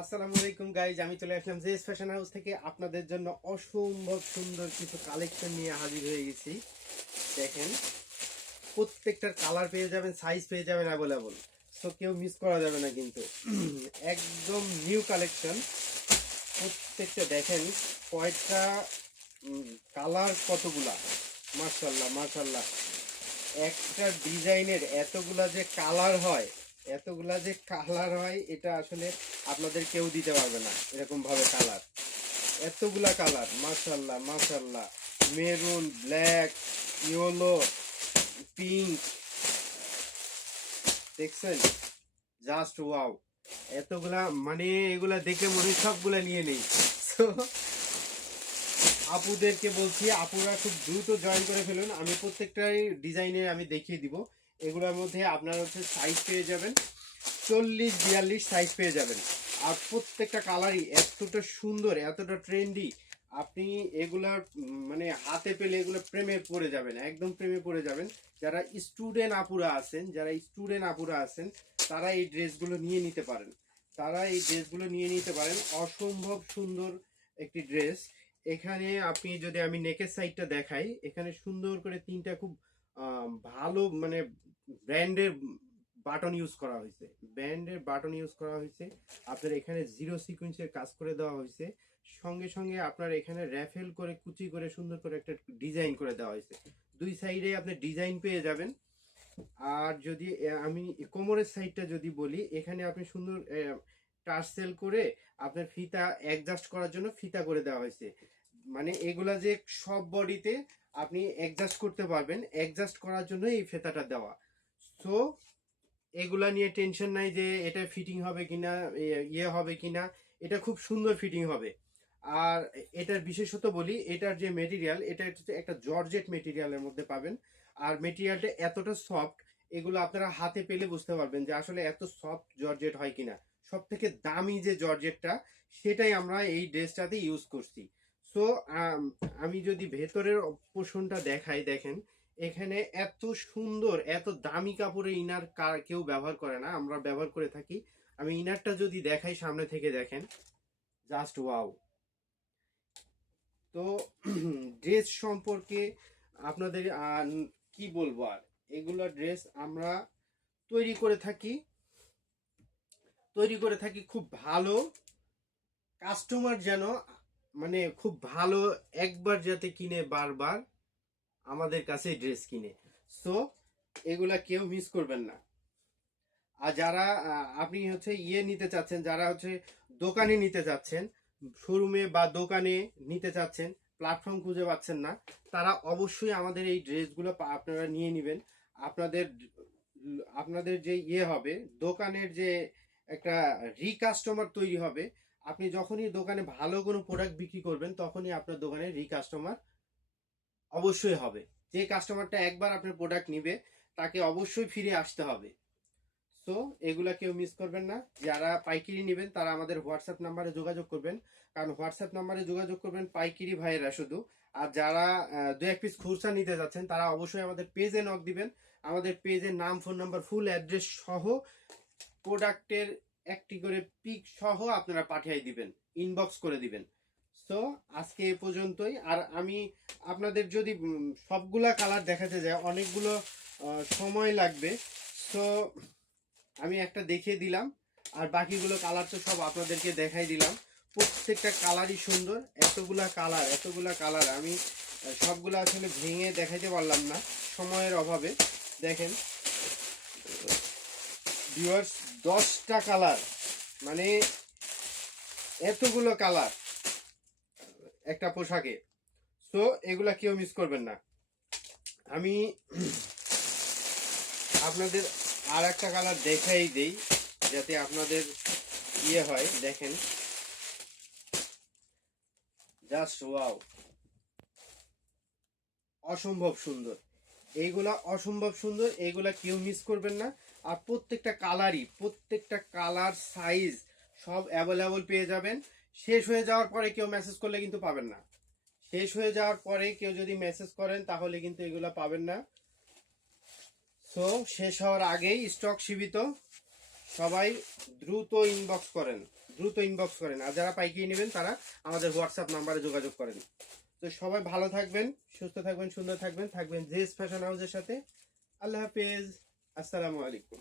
আসসালামু আলাইকুম গাইজ, আমি চলে আসলাম জেস ফ্যাশন হাউস থেকে আপনাদের জন্য অসম্ভব সুন্দর কিছু কালেকশন নিয়ে হাজির হয়ে গেছি। দেখেন, প্রত্যেকটার কালার পেয়ে যাবেন, সাইজ পেয়ে যাবেন অ্যাভেলেবল। সো কেউ মিস করা যাবে না কিন্তু। একদম নিউ কালেকশন প্রত্যেকটা। দেখেন কয়টা কালার, কতগুলা, মাশাল্লাহ মাশাল্লাহ। একটা ডিজাইনের এতগুলা যে কালার হয়, এটা আসলে আপনাদের কেউ দিতে পারবে না এরকম ভাবে কালার। এতগুলা কালার, মাশাল্লাহ মাশাল্লাহ। মেরুন, ব্ল্যাক, ইয়েলো, পিঙ্ক, দেখছেন? Just wow. এতগুলা, মানে এগুলা দেখে মনে হয় সবগুলা নিয়ে নেই। So, আপুদেরকে বলছি, আপুরা খুব দ্রুত জয়েন করে ফেলুন। আমি প্রত্যেকটাই ডিজাইনের আমি দেখিয়ে দিব। এগুলোর মধ্যে আপনারা সাইজ পেয়ে যাবেন 40-42 সাইজ পেয়ে যাবেন। আর প্রত্যেকটা কালারই এতটা সুন্দর, এতটা ট্রেন্ডি। আপনি এগুলা মানে হাতে পেলে এগুলো প্রেমে পড়ে যাবেন, একদম প্রেমে পড়ে যাবেন। যারা স্টুডেন্ট আপুরা আছেন তারা এই ড্রেসগুলো নিয়ে নিতে পারেন। অসম্ভব সুন্দর একটি ড্রেস। এখানে আপনি যদি আমি নেকের সাইডটা দেখাই, এখানে সুন্দর করে তিনটা খুব ভালো, মানে ব্র্যান্ডের বাটন ইউজ করা হয়েছে। আপনার এখানে জিরো সিকোয়েন্সের কাজ করে দেওয়া হয়েছে। সঙ্গে সঙ্গে আপনার এখানে র্যাফেল করে কুচি করে সুন্দর করে একটা ডিজাইন করে দেওয়া হয়েছে। দুই সাইডে আপনি ডিজাইন পেয়ে যাবেন। আর যদি আমি কোমরের সাইডটা যদি বলি, এখানে আপনি সুন্দর টার্সেল করে আপনার ফিতা অ্যাডজাস্ট করার জন্য ফিতা করে দেওয়া হয়েছে। মানে এগুলা যে সব বডিতে আপনি অ্যাডজাস্ট করতে পারবেন, অ্যাডজাস্ট করার জন্য এই ফিতাটা দেওয়া। সো এগুলা নিয়ে টেনশন নাই যে এটা ফিটিং হবে কিনা, হবে কিনা। এটা খুব সুন্দর ফিটিং হবে। আর এটার বিশেষত বলি, এটার যে মেটেরিয়াল, এটা হচ্ছে একটা জর্জেট মেটেরিয়ালের মধ্যে পাবেন। আর মেটেরিয়ালটা এতটা সফট, এগুলো আপনারা হাতে পেলে বুঝতে পারবেন যে আসলে এত সফট জর্জেট হয় কিনা। সব থেকে দামি যে জর্জেটটা, সেটাই আমরা এই ড্রেসটাতে ইউজ করছি। সো আমি যদি ভেতরের পোর্শনটা দেখাই, দেখেন এখানে এত সুন্দর, এত দামি কাপড়ের ইনার কেউ ব্যবহার করে না, আমরা ব্যবহার করে থাকি। আমি ইনারটা যদি দেখাই সামনে থেকে, দেখেন জাস্ট ওয়াও। তো ড্রেস সম্পর্কে আপনাদের কি বলবো আর, এগুলো ড্রেস আমরা তৈরি করে থাকি খুব ভালো। কাস্টমার যেন মানে খুব ভালো, একবার যাতে কিনে বারবার আমাদের কাছে ড্রেস কিনে। সো এগুলা কেউ মিস করবেন না। আর যারা আপনি হচ্ছে নিতে চাচ্ছেন, যারা হচ্ছে দোকানে নিতে চাচ্ছেন, শোরুমে বা দোকানে নিতে চাচ্ছেন, প্ল্যাটফর্ম খুঁজে পাচ্ছেন না, তারা অবশ্যই আমাদের এই ড্রেসগুলো আপনারা নিয়ে নেবেন। আপনাদের আপনাদের যে হবে, দোকানের যে একটা রিকাস্টমার তৈরি হবে। আপনি যখনই দোকানে ভালো কোনো প্রোডাক্ট বিক্রি করবেন, তখনই আপনার দোকানে রিকাস্টমার অবশ্যই হবে। যে কাস্টমারটা একবার আপনার প্রোডাক্ট নিবে, তাকে অবশ্যই ফিরে আসতে হবে। সো এগুলা কেউ মিস করবেন না। যারা পাইকারি নেবেন তারা আমাদের হোয়াটসঅ্যাপ নাম্বারে যোগাযোগ করবেন, কারণ হোয়াটসঅ্যাপ নাম্বারে যোগাযোগ করবেন পাইকারি ভাইয়েরা শুধু। আর যারা দু এক পিস খুচরা নিতে যাচ্ছেন, তারা অবশ্যই আমাদের পেজে নক দিবেন। আমাদের পেজের নাম, ফোন নাম্বার, ফুল অ্যাড্রেস সহ, প্রোডাক্টের একটি করে পিক সহ আপনারা পাঠিয়ে দিবেন, ইনবক্স করে দিবেন। সো আজকে এ পর্যন্তই। আর আমি আপনাদের যদি সবগুলা কালার দেখাতে যাই, অনেকগুলো সময় লাগবে। সো আমি একটা দেখিয়ে দিলাম, আর বাকিগুলো কালার তো সব আপনাদেরকে দেখাই দিলাম। প্রত্যেকটা কালারই সুন্দর। এতগুলা কালার আমি সবগুলো আসলে ভেঙে দেখাইতে পারলাম না সময়ের অভাবে। দেখেন ভিউয়ার্স, 10টা কালার, মানে এতগুলো কালার একটা পোশাকে। সো এগুলা কেউ মিস করবেন না। আমি আপনাদের আর একটা কালার দেখাই দেই, যাতে আপনাদের হয়। দেখেন জাস্ট ওয়াও, অসম্ভব সুন্দর। অসম্ভব সুন্দর, এইগুলা কেউ মিস করবেন না। আর প্রত্যেকটা কালার সাইজ সব অ্যাভেলেবল পেয়ে যাবেন। শেষ হয়ে যাওয়ার পরে কেউ মেসেজ করলে কিন্তু পাবেন না। শেষ হয়ে যাওয়ার পরে কেউ যদি মেসেজ করেন, তাহলে কিন্তু এগুলা পাবেন না। সো শেষ হওয়ার আগেই স্টক সীমিত, সবাই দ্রুত ইনবক্স করেন, আর যারা পাইকারি নেবেন তারা আমাদের হোয়াটসঅ্যাপ নাম্বারে যোগাযোগ করেন। তো সবাই ভালো থাকবেন, সুস্থ থাকবেন, সুন্দর থাকবেন জেস ফ্যাশন হাউসের সাথে। আল্লাহ হাফেজ, আসসালামু আলাইকুম।